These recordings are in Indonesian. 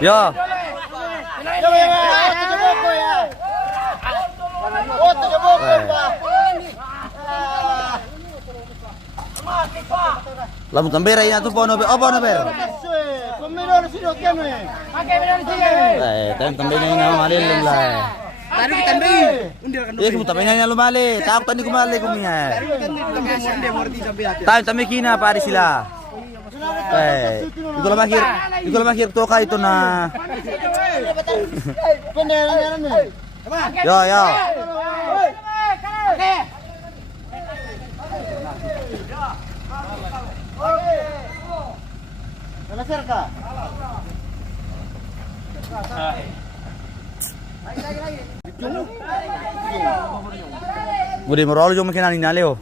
Yo. Lamun tambera ina tu pono apa na ber? Tambena ina malil lah. Taruh kita tambi. Kung tambena ina lumali, takot tani kumali kumiya. Tayo tambi kina pare sila. Ito lamang to ka ito na. Yo. Nalasar ka? Mudi morolo yung makinan ni Naleo.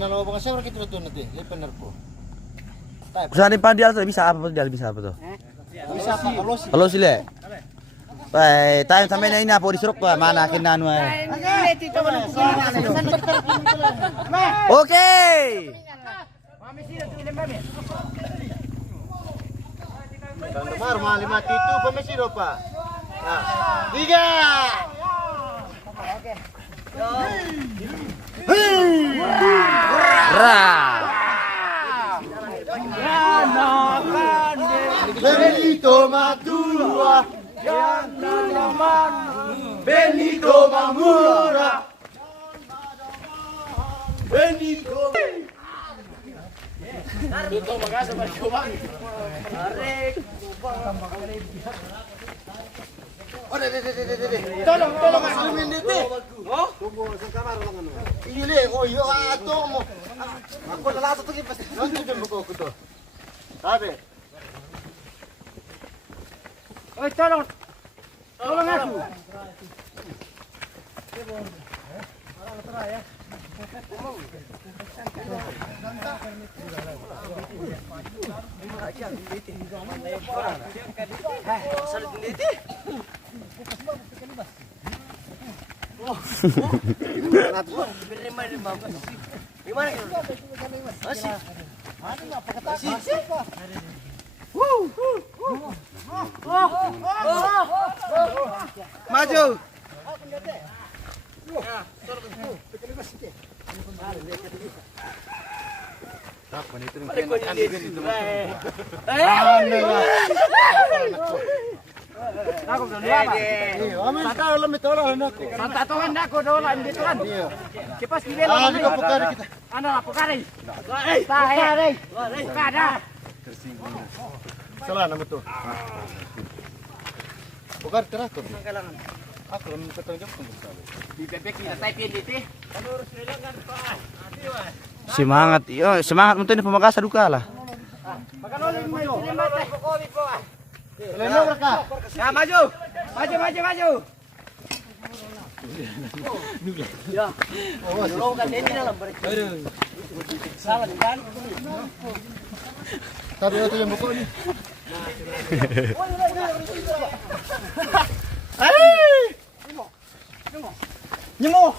Nalawa ba kasi kita doon natin? Lipaner po. Kusanin pa dia bisa apa to? Bisa pa Halo sila. Tayo sampai na ina po disurok pa mana kinanu ay. Okay. Mar malima itu pemesiro pa. Nah, 3. Benito Matua, Benito Mamura, Benito. Benito magasa ba kubang? Arek. Tolong asalimin dito. Oh? Tubo sa kamar lang ano. Iyuli, yo ato mo. Ako nalato to gipas. Nandiyan mo ko to. Sabi. Oy, tolong aku. Maju. Kipas di dalam. Ana pokari. Tahe. Kada. Salah nama tu. Pokar keras tu. Aku belum ketemu pun. Di bebek kita taipin dite. Semangat, yo semangat untuk ini pemakasan duka lah. Ya maju. Ya. Oh, kan ini dalam salah kan. Tapi itu yang buku ini. Nyemo.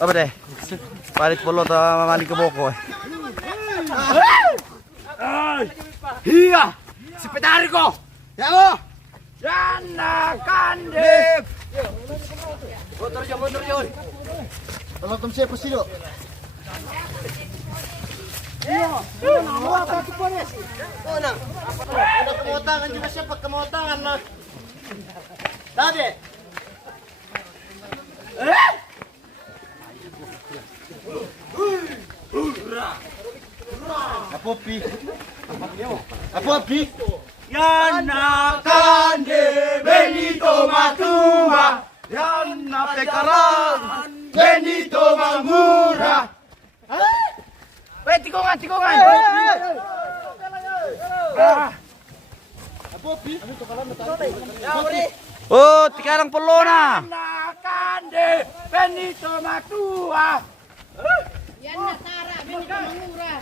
Apa deh? Balik polo ta mali ke boko. Iya. Si Petariko. Ya mo. Yana kandep. Motor yun. Tolong tum siapa sih lo? Iya. Apa tu pones? Oh nang. Ada kemotangan juga siapa kemotangan lah. Tadi. Apa-pi? Yana kande Benito Matua, Yana Pekaran Benito Mamura. Tikungan. Apa-pi? Oh, tikarang polo na. Yana kande Benito Matua. Yan Natara, Benito Mangura.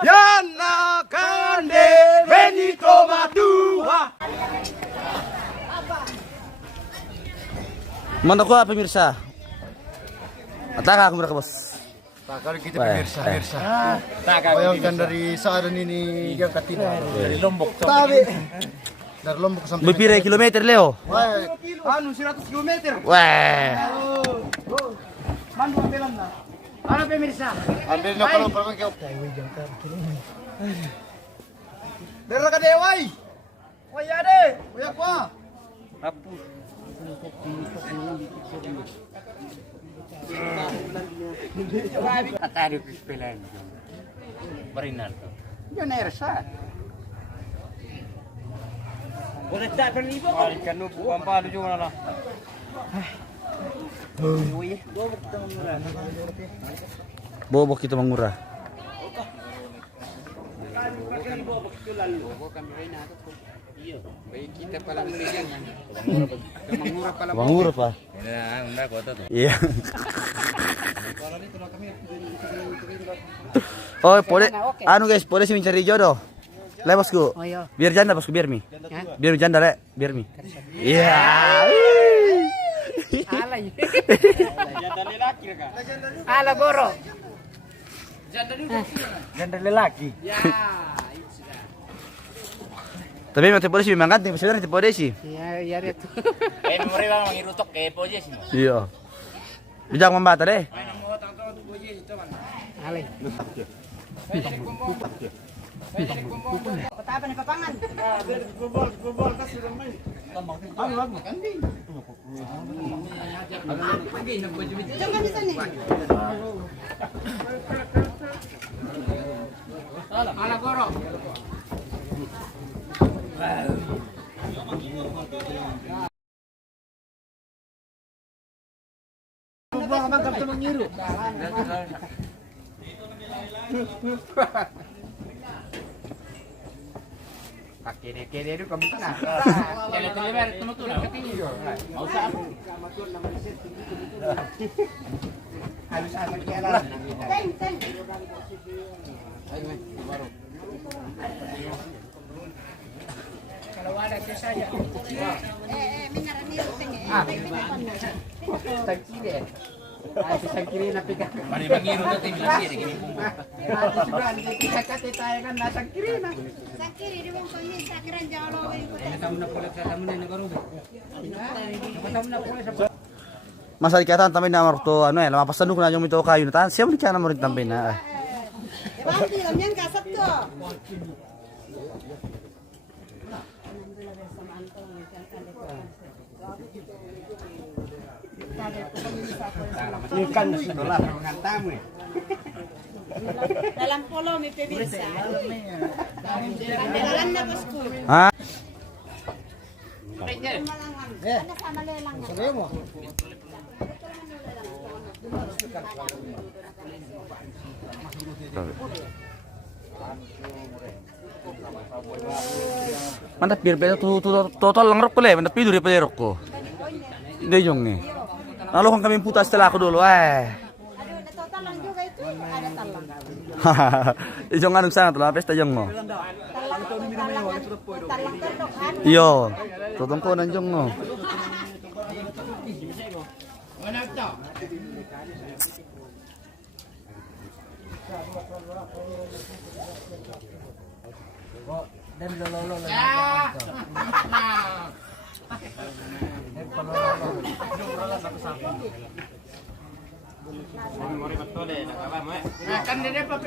Yan Nakande Benito Matua. Mantap ko pemirsa. Ataka aku mereka bos. Takal kita Wah, pemirsa, pemirsa. Bayangkan dari Saran ini yang Katina. Dari Lombok. Tabi. Dari Lombok sampai. Berpira kilometer Leo? Wah, anu 100 km. Wah. Mandu ambilan na. Ano pemirsa? Ambil na kalau parang kau. Dera ka deway. Wai ade, uyak wa. Apu. Atari pispilan. Barinan. Yo nersa. Boleh tak beribu? Balikan nu pampalu juga lah. Bobok kita mengurah. Kita pala berikan. Mengurah pala. Mengurah pak. Ya, enggak kota tuh. Iya. Oh, boleh. Anu guys, boleh sih mencari jodoh. Lah bosku. Oh iya. Biar janda bosku, biar mi. Biar janda le, biar mi. Iya. Alay. Ala goro. Ganda lelaki. Tapi mati polisi memang ganti, sebenarnya nanti polisi. Ya, ya itu. Memori bang mangirutok ke pojes no. Iya. Bijak membata deh. Alay. Patapan ni papangan. Jangan di sini. Ala goro. Buang abang kapten mengiru. Kede itu kamu kan. Tele-tele temu-temu ketinggi. Mau usah. Harus ada jalan. Ten, ten. Kalau ada ke saya. Minar ni Sakire. Ay, si Sakire na pika. Mari mangiru na tim kiri gini punggung. Ate sugan kita kate tayo kan nasa kirina. Sakiri di wong kami sakiran jalo ko. Kamu na pula sa tamu na negaro. Kamu na pula sa Masa dikatakan tamay na marto ano eh, lama pasan ko na yung mito kayo na tan. Siya mo dikana mo rin tamay na. Bakit lam yan kasap to? Ikan na dolar dengan tamu. Dalam polo mi pebisa. Dalam na bosku. Ha? Ano sama lelang. Sabi mo. Mantap biar total lang rok ko le, mantap pidur pa rok ko. Hindi yung ni. Lalu kami putas setelah aku dulu Aduh, total lang juga itu ada talang. Yung anong sana tulah pesta yung mo. Talang kendokan. Iyo, totong ko nan yung no.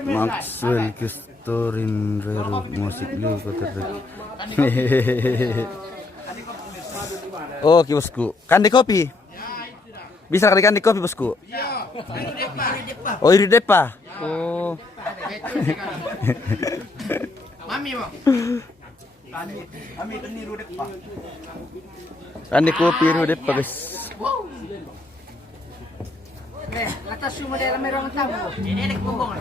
Maxwell Kistorin Rero musik lu kata. Oh, bosku. Kandi kopi. Bisa kali kandi kopi, bosku. Oh, iri depa. Oh. Mami mo. Kandi kopi iri depa, guys. Atas semua dalam merong tamu. Ini nek bumbong.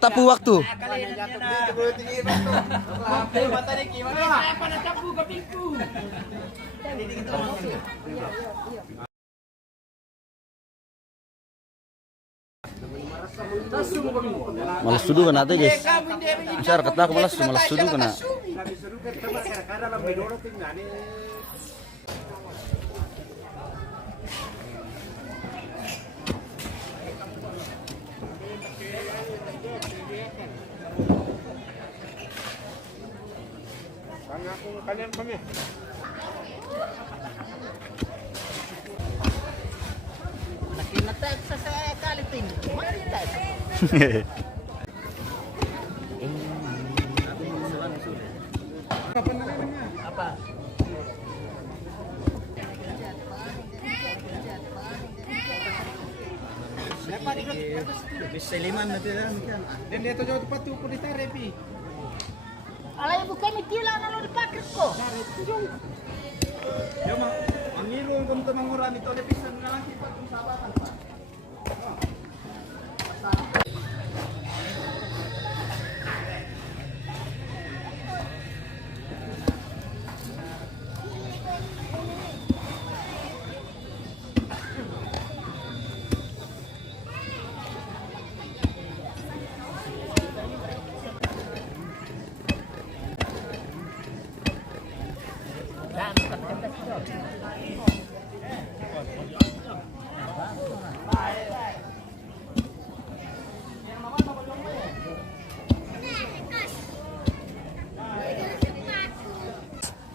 Tapu waktu. Apa nak tapu ke piku? Malas sudu kan ate guys. Masyarakat aku malas sudu kan. Kalian kami. Nakinatag sa kalipin. Maritas. Apa? Bisa liman na tira kan. Dan dito jauh tempat tu pun ditarik pi. Alay bukan itila na lo dipakit ko. Ya mah, angilu kung tumangurami to lepisan nga lang kita kung sabakan pa.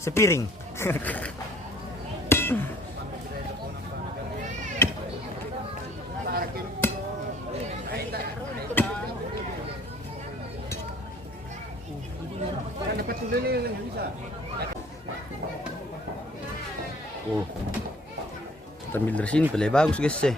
Sepiring. Dapat tuloy lang bisa. Oh. Kita ambil dari sini, pilih bagus guys sih.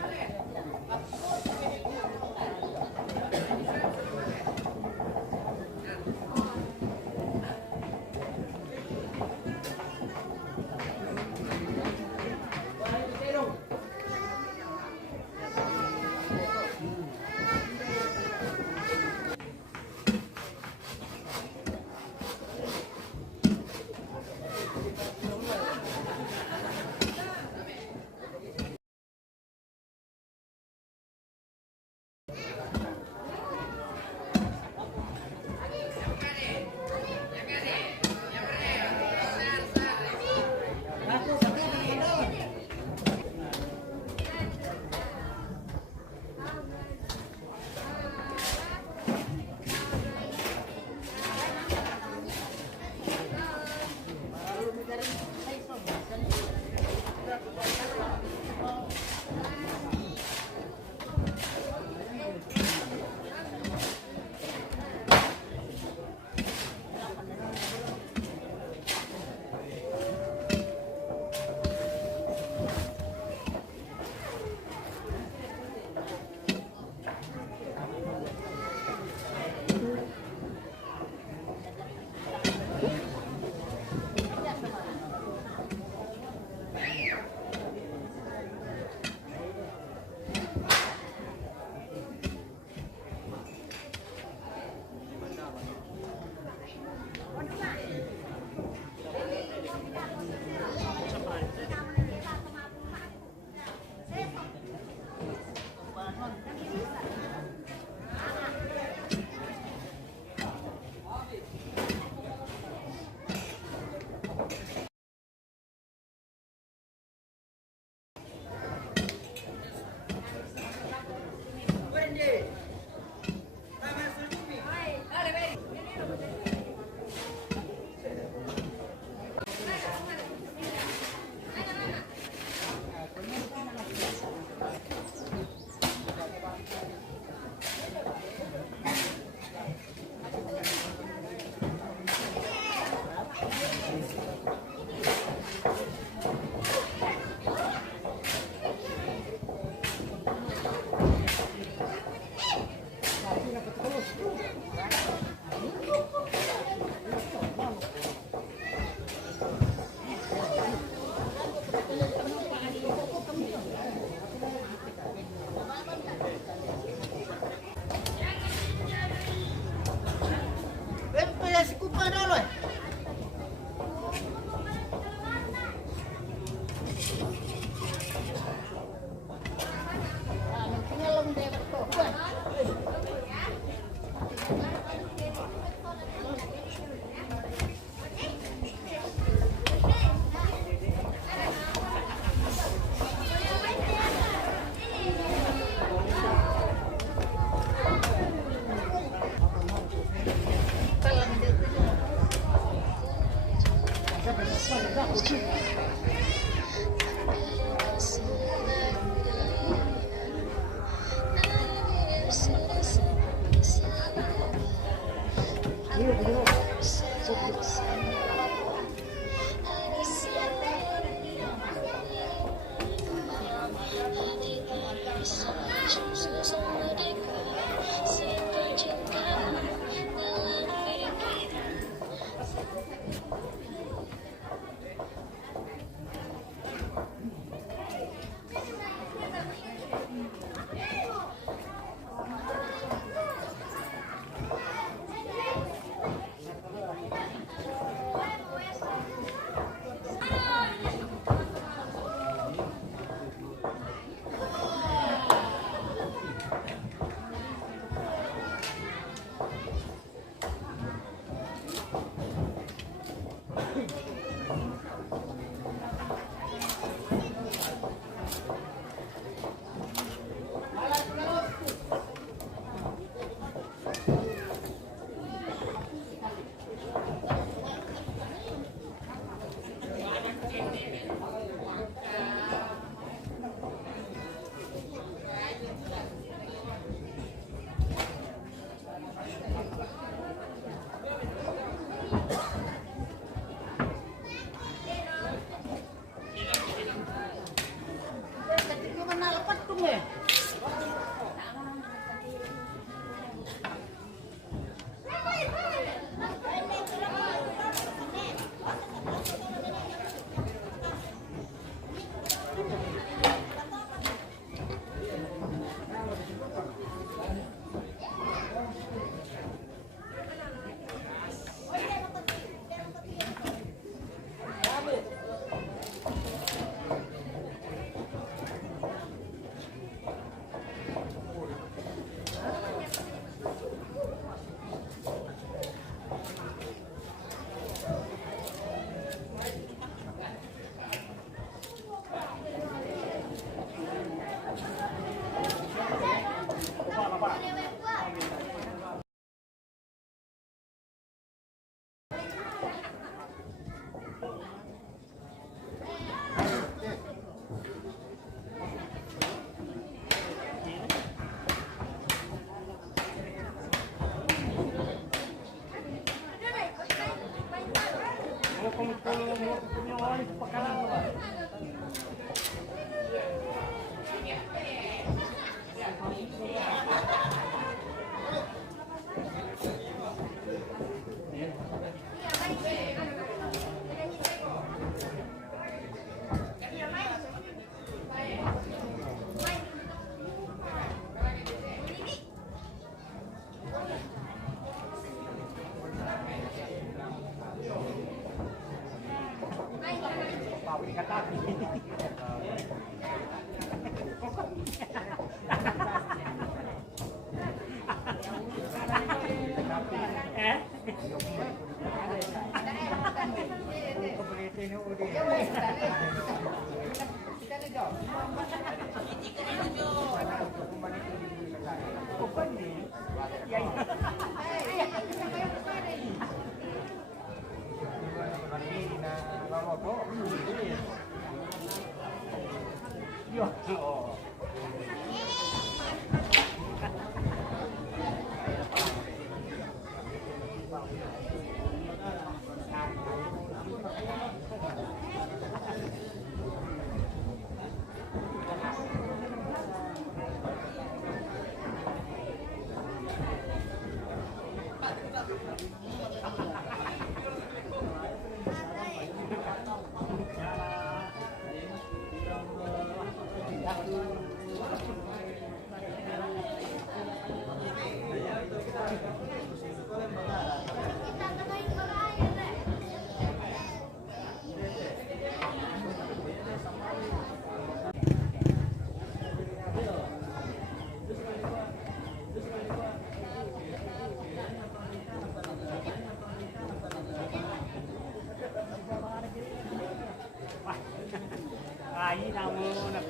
Aí na mão, na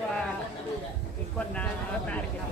ikon na tarik